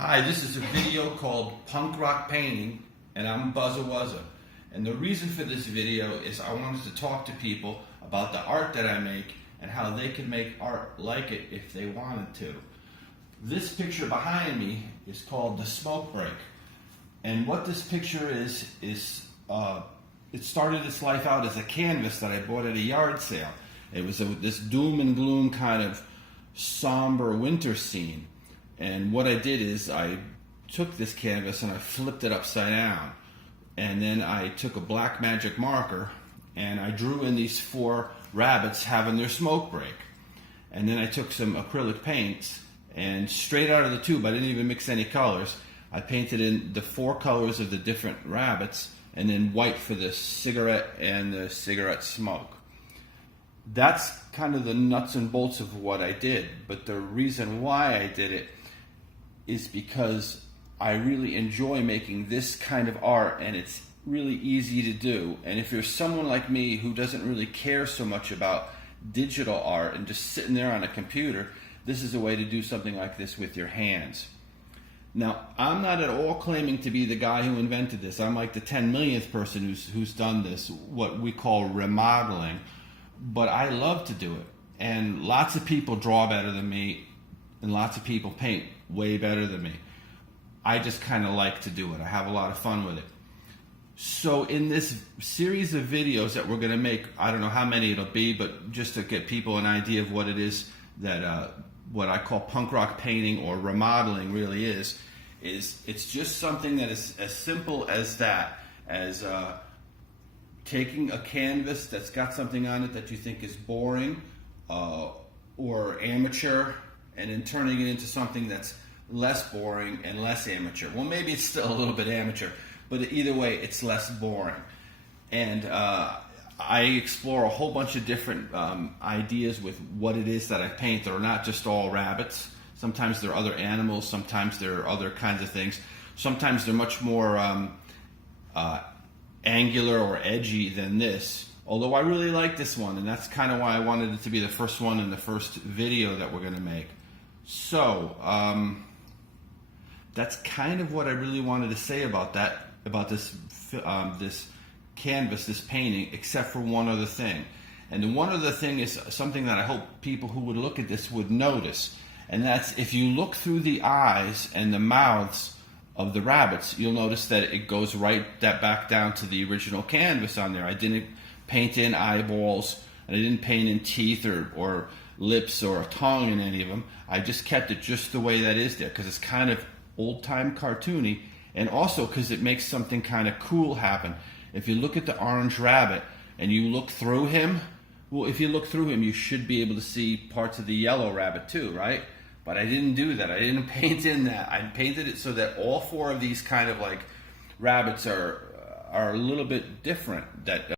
Hi, this is a video called Punk Rock Painting, and I'm Wuzza. And the reason for this video is I wanted to talk to people about the art that I make and how they can make art like it if they wanted to. This picture behind me is called The Smoke Break. And what this picture is it started its life out as a canvas that I bought at a yard sale. It was this doom and gloom kind of somber winter scene. And what I did is I took this canvas and I flipped it upside down. And then I took a black magic marker and I drew in these 4 rabbits having their smoke break. And then I took some acrylic paints and straight out of the tube, I didn't even mix any colors, I painted in the 4 colors of the different rabbits and then white for the cigarette and the cigarette smoke. That's kind of the nuts and bolts of what I did. But the reason why I did it is because I really enjoy making this kind of art, and it's really easy to do. And if you're someone like me who doesn't really care so much about digital art and just sitting there on a computer, this is a way to do something like this with your hands. Now, I'm not at all claiming to be the guy who invented this. I'm like the 10 millionth person who's done this, what we call remodeling. But I love to do it. And lots of people draw better than me, and lots of people paint way better than me. I just kind of like to do it. I have a lot of fun with it. So in this series of videos that we're going to make, I don't know how many it'll be, but just to get people an idea of what it is that what I call punk rock painting or remodeling really is it's just something that is as simple as that, as taking a canvas that's got something on it that you think is boring or amateur, and then turning it into something that's less boring and less amateur. Well, maybe it's still a little bit amateur, but either way, it's less boring. And I explore a whole bunch of different ideas with what it is that I paint. They're not just all rabbits. Sometimes they're other animals. Sometimes they're other kinds of things. Sometimes they're much more angular or edgy than this. Although I really like this one, and that's kind of why I wanted it to be the first one in the first video that we're going to make. So, that's kind of what I really wanted to say about that, about this canvas, this painting, except for one other thing. And the one other thing is something that I hope people who would look at this would notice. And that's if you look through the eyes and the mouths of the rabbits, you'll notice that it goes back down to the original canvas on there. I didn't paint in eyeballs, and I didn't paint in teeth or lips or a tongue in any of them. I just kept it just the way that is there because it's kind of old-time cartoony, and also because it makes something kind of cool happen. If you look at the orange rabbit and you look through him, well, if you look through him, you should be able to see parts of the yellow rabbit too, right? But I didn't do that. I didn't paint in that. I painted it so that all 4 of these kind of like rabbits are a little bit different. That